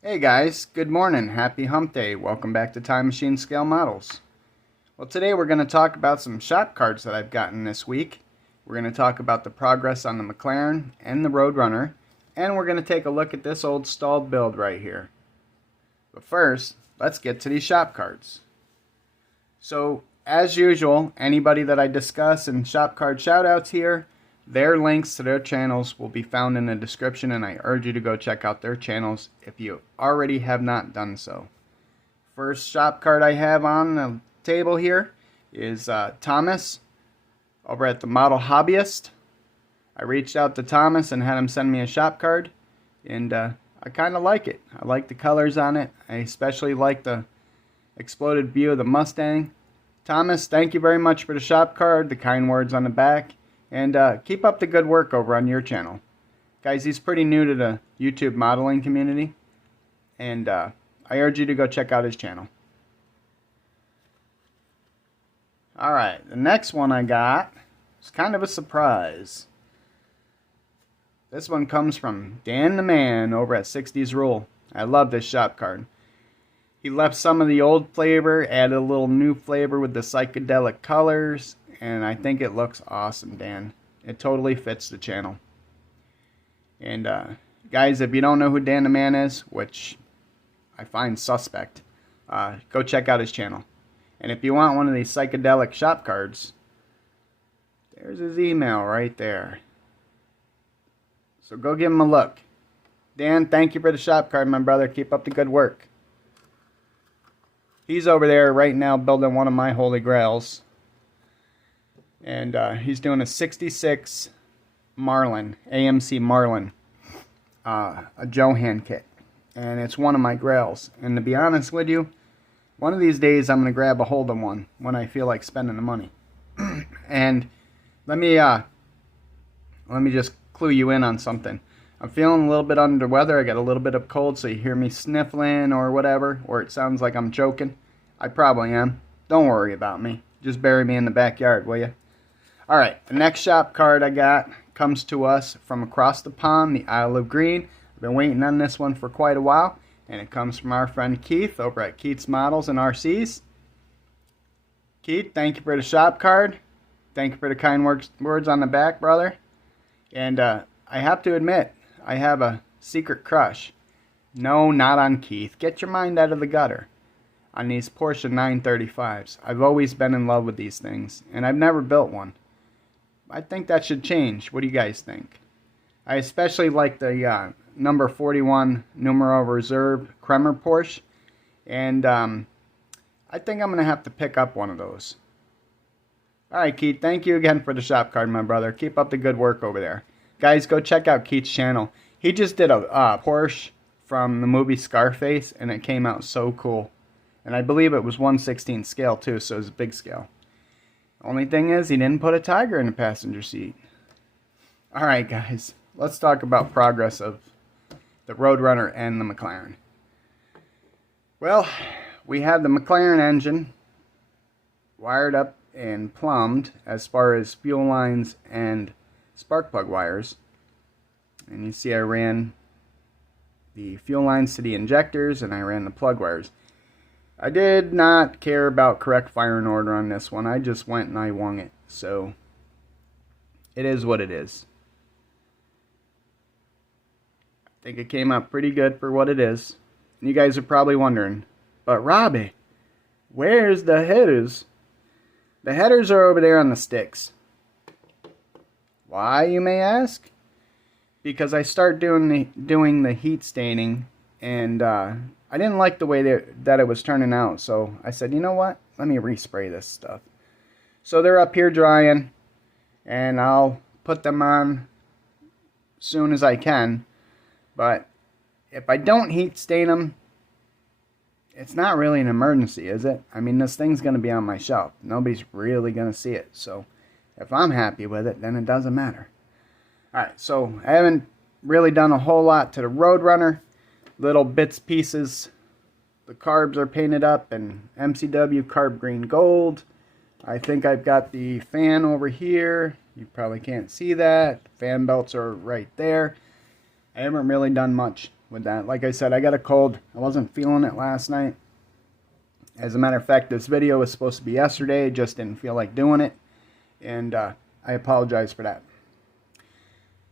Hey guys, good morning. Happy hump day. Welcome back to Time Machine Scale Models. Well, today we're going to talk about some shop cards that I've gotten this week. We're going to talk about the progress on the McLaren and the Roadrunner, and we're going to take a look at this old stalled build right here. But first, let's get to these shop cards. So, as usual, anybody that I discuss in shop card shoutouts here, their links to their channels will be found in the description, and I urge you to go check out their channels if you already have not done so. First shop card I have on the table here is Thomas over at the Model Hobbyist. I reached out to Thomas and had him send me a shop card, and I kind of like it. I like the colors on it. I especially like the exploded view of the Mustang. Thomas, thank you very much for the shop card, the kind words on the back. And keep up the good work over on your channel. Guys, he's pretty new to the YouTube modeling community. And I urge you to go check out his channel. Alright, the next one I got is kind of a surprise. This one comes from Dan the Man over at 60s Rule. I love this shop card. He left some of the old flavor, added a little new flavor with the psychedelic colors. And I think it looks awesome, Dan. It totally fits the channel. And guys, if you don't know who Dan the Man is, which I find suspect, go check out his channel. And if you want one of these psychedelic shop cards, there's his email right there. So go give him a look. Dan, thank you for the shop card, my brother. Keep up the good work. He's over there right now building one of my holy grails. And he's doing a 66 Marlin, AMC Marlin, a Johan kit. And it's one of my grails. And to be honest with you, one of these days I'm going to grab a hold of one when I feel like spending the money. And let me just clue you in on something. I'm feeling a little bit under the weather. I got a little bit of cold, so you hear me sniffling or whatever, or it sounds like I'm choking. I probably am. Don't worry about me. Just bury me in the backyard, will you? Alright, the next shop card I got comes to us from across the pond, the Isle of Green. I've been waiting on this one for quite a while, and it comes from our friend Keith over at Keith's Models and RCs. Keith, thank you for the shop card. Thank you for the kind words on the back, brother. And I have to admit, I have a secret crush. No, not on Keith. Get your mind out of the gutter. On these Porsche 935s. I've always been in love with these things, and I've never built one. I think that should change. What do you guys think? I especially like the number 41 Numero Reserve Kremer Porsche. And I think I'm going to have to pick up one of those. Alright, Keith. Thank you again for the shop card, my brother. Keep up the good work over there. Guys, go check out Keith's channel. He just did a Porsche from the movie Scarface, and it came out so cool. And I believe it was 1/16 scale, too, so it was a big scale. Only thing is, he didn't put a tiger in the passenger seat. Alright guys, let's talk about progress of the Roadrunner and the McLaren. Well, we have the McLaren engine wired up and plumbed as far as fuel lines and spark plug wires. And you see I ran the fuel lines to the injectors and I ran the plug wires. I did not care about correct firing order on this one. I just went and I wung it. So, it is what it is. I think it came out pretty good for what it is. And you guys are probably wondering, but Robbie, where's the headers? The headers are over there on the sticks. Why, you may ask? Because I start doing the heat staining, and I didn't like the way that it was turning out, so I said, you know what? Let me respray this stuff. So they're up here drying, and I'll put them on soon as I can. But if I don't heat stain them, it's not really an emergency, is it? I mean, this thing's going to be on my shelf. Nobody's really going to see it. So if I'm happy with it, then it doesn't matter. Alright, so I haven't really done a whole lot to the Roadrunner. Little bits, pieces. The carbs are painted up in MCW carb green gold. I think I've got the fan over here. You probably can't see that. Fan belts are right there. I haven't really done much with that. Like I said, I got a cold. I wasn't feeling it last night. As a matter of fact, this video was supposed to be yesterday. Just didn't feel like doing it. And I apologize for that.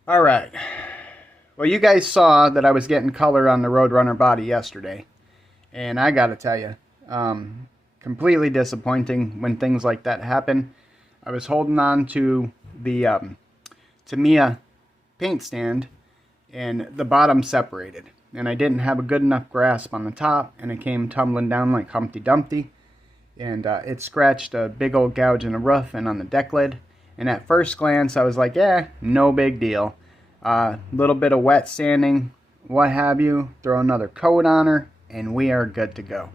Alright. Well, you guys saw that I was getting color on the Roadrunner body yesterday. And I gotta tell you, completely disappointing when things like that happen. I was holding on to the Tamiya paint stand, and the bottom separated. And I didn't have a good enough grasp on the top, and it came tumbling down like Humpty Dumpty. And it scratched a big old gouge in the roof and on the deck lid. And at first glance, I was like, no big deal. Little bit of wet sanding, what have you, throw another coat on her, and we are good to go.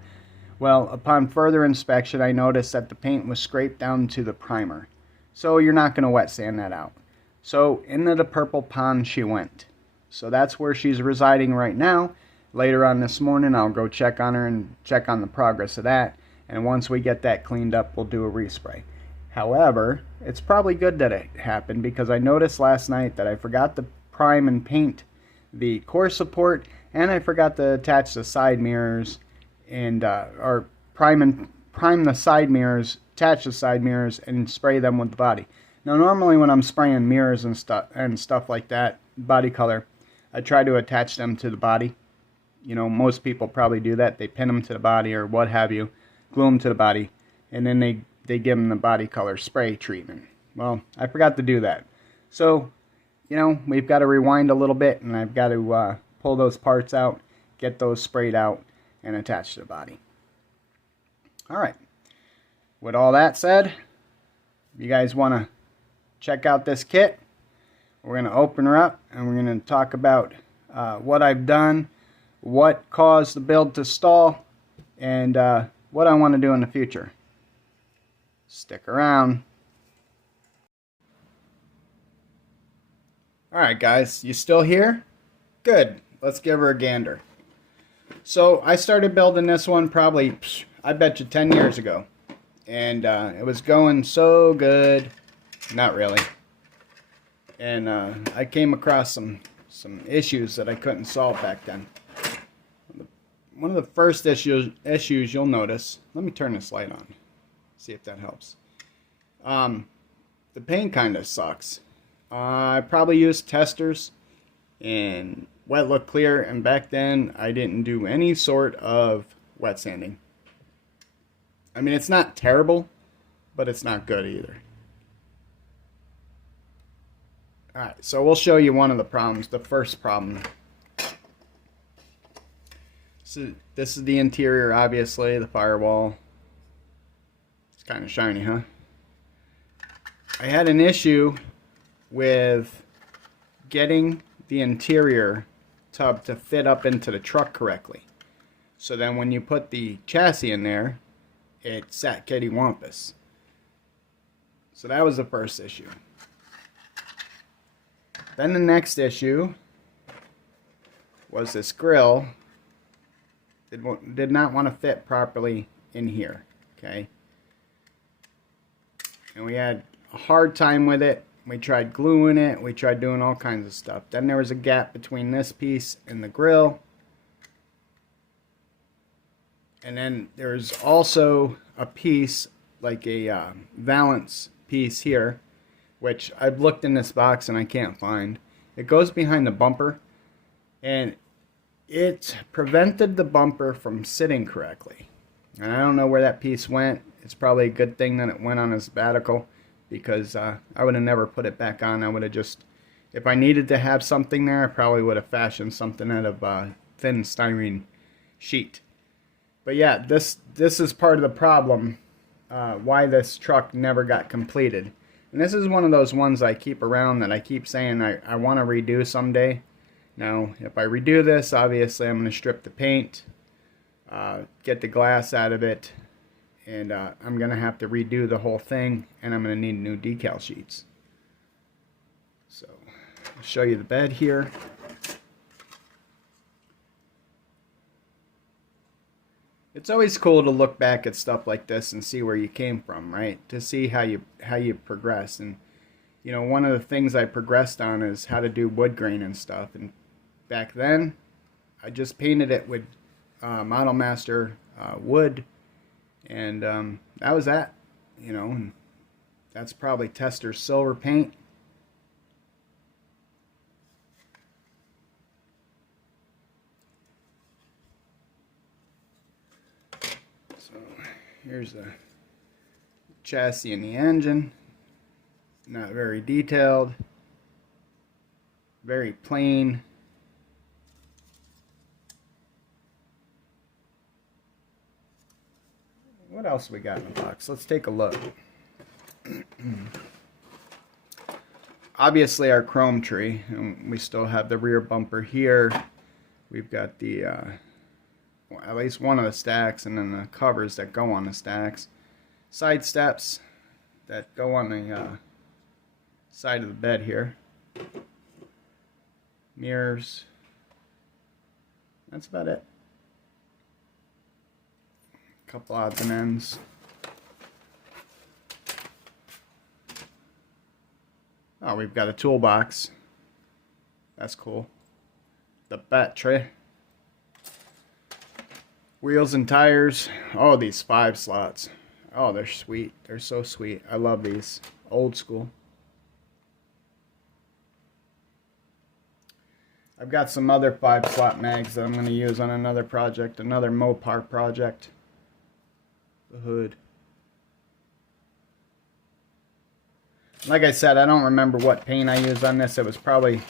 Well, upon further inspection, I noticed that the paint was scraped down to the primer. So you're not going to wet sand that out. So into the purple pond she went. So that's where she's residing right now. Later on this morning, I'll go check on her and check on the progress of that. And once we get that cleaned up, we'll do a respray. However, it's probably good that it happened, because I noticed last night that I forgot to prime and paint the core support, and I forgot to attach the side mirrors, and or prime the side mirrors, attach the side mirrors, and spray them with the body. Now, normally when I'm spraying mirrors and stuff like that, body color, I try to attach them to the body. You know, most people probably do that. They pin them to the body or what have you, glue them to the body, and then they give them the body color spray treatment. Well, I forgot to do that. So, you know, we've got to rewind a little bit, and I've got to pull those parts out, get those sprayed out, and attach to the body. Alright. With all that said, if you guys want to check out this kit, we're going to open her up, and we're going to talk about what I've done, what caused the build to stall, and what I want to do in the future. Stick around. Alright guys, you still here? Good. Let's give her a gander. So I started building this one probably, I bet you 10 years ago. And it was going so good. Not really. And I came across some issues that I couldn't solve back then. One of the first issues you'll notice, let me turn this light on, see if that helps. The paint kind of sucks. I probably used testers and wet look clear, and back then I didn't do any sort of wet sanding. I mean, it's not terrible, but it's not good either. Alright, so we'll show you one of the problems, the first problem. So this is the interior, obviously, the firewall. It's kind of shiny, huh? I had an issue with getting the interior tub to fit up into the truck correctly. So then when you put the chassis in there, it sat kittywampus. So that was the first issue. Then the next issue was this grill. It did not want to fit properly in here, okay? And we had a hard time with it. We tried gluing it. We tried doing all kinds of stuff. Then there was a gap between this piece and the grill. And then there's also a piece, like a valance piece here, which I've looked in this box and I can't find. It goes behind the bumper, and it prevented the bumper from sitting correctly. And I don't know where that piece went. It's probably a good thing that it went on a sabbatical, because I would have never put it back on. I would have just, if I needed to have something there, I probably would have fashioned something out of thin styrene sheet. But yeah, this is part of the problem, why this truck never got completed. And this is one of those ones I keep around that I keep saying I want to redo someday. Now, if I redo this, obviously I'm going to strip the paint, get the glass out of it, and I'm going to have to redo the whole thing, and I'm going to need new decal sheets. So, I'll show you the bed here. It's always cool to look back at stuff like this and see where you came from, right? To see how you progress. And you know, one of the things I progressed on is how to do wood grain and stuff. And back then, I just painted it with Model Master wood, and that was that, you know. And that's probably Tester silver paint. So here's the chassis and the engine. Not very detailed, very plain. What else we got in the box? Let's take a look. Obviously our chrome tree, and we still have the rear bumper here. We've got the at least one of the stacks, and then the covers that go on the stacks. Side steps that go on the side of the bed here. Mirrors. That's about it. Couple odds and ends. Oh, we've got a toolbox. That's cool. The battery. Wheels and tires. Oh, these 5 slots. Oh, they're sweet. They're so sweet. I love these. Old school. I've got some other 5-slot mags that I'm going to use on another project, another Mopar project. The hood. Like I said, I don't remember what paint I used on this. It was probably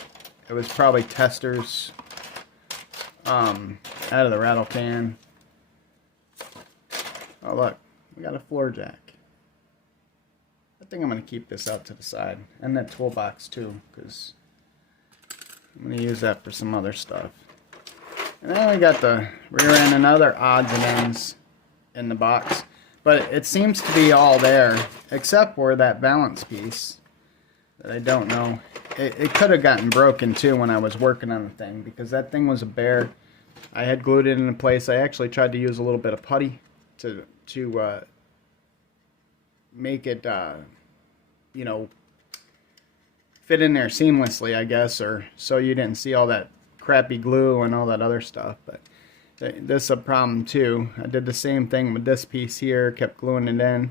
Tester's out of the rattle can. Oh look, we got a floor jack. I think I'm going to keep this out to the side, and that toolbox too, because I'm going to use that for some other stuff. And then we got the rear end and other odds and ends in the box. But it seems to be all there, except for that balance piece that I don't know. It could have gotten broken too when I was working on the thing, because that thing was a bear. I had glued it into place. I actually tried to use a little bit of putty to make it, you know, fit in there seamlessly, I guess, or so you didn't see all that crappy glue and all that other stuff. But this is a problem too. I did the same thing with this piece here, kept gluing it in,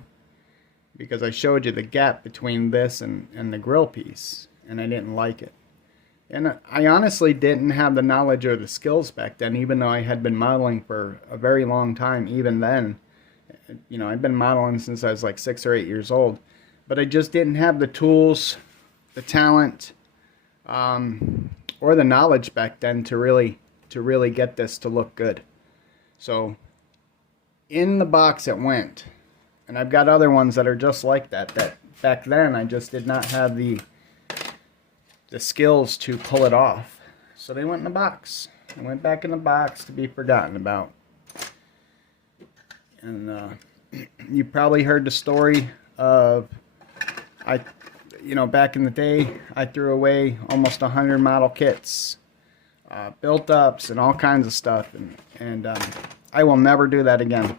because I showed you the gap between this and the grill piece, and I didn't like it. And I honestly didn't have the knowledge or the skills back then, even though I had been modeling for a very long time. Even then, you know, I've been modeling since I was like 6 or 8 years old, but I just didn't have the tools, the talent, or the knowledge back then to really get this to look good. So in the box it went, and I've got other ones that are just like that back then I just did not have the skills to pull it off. So they went in the box. They went back in the box to be forgotten about. And you probably heard the story of, you know, back in the day, I threw away almost 100 model kits, built-ups, and all kinds of stuff, and I will never do that again.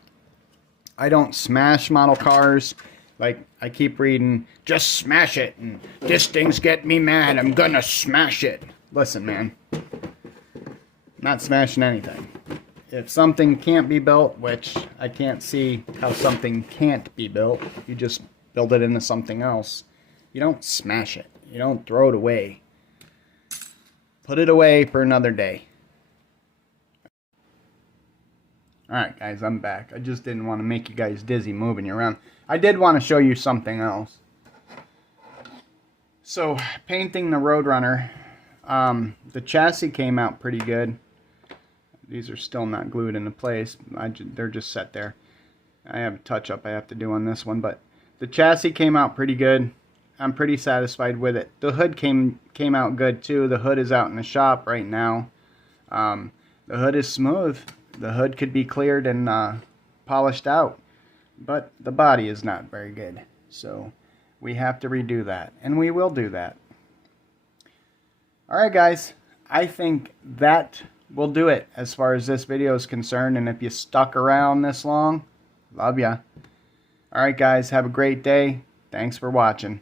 I don't smash model cars. Like, I keep reading, just smash it, and this thing's getting me mad, I'm gonna smash it. Listen, man, I'm not smashing anything. If something can't be built, which I can't see how something can't be built, you just build it into something else. You don't smash it. You don't throw it away. Put it away for another day. Alright guys, I'm back. I just didn't want to make you guys dizzy moving you around. I did want to show you something else. So, painting the Roadrunner, the chassis came out pretty good. These are still not glued into place. They're just set there. I have a touch-up I have to do on this one, but the chassis came out pretty good. I'm pretty satisfied with it. The hood came out good too. The hood is out in the shop right now. The hood is smooth. The hood could be cleared and polished out, but the body is not very good. So we have to redo that, and we will do that. Alright guys, I think that will do it as far as this video is concerned, and if you stuck around this long, love ya. Alright guys, have a great day. Thanks for watching.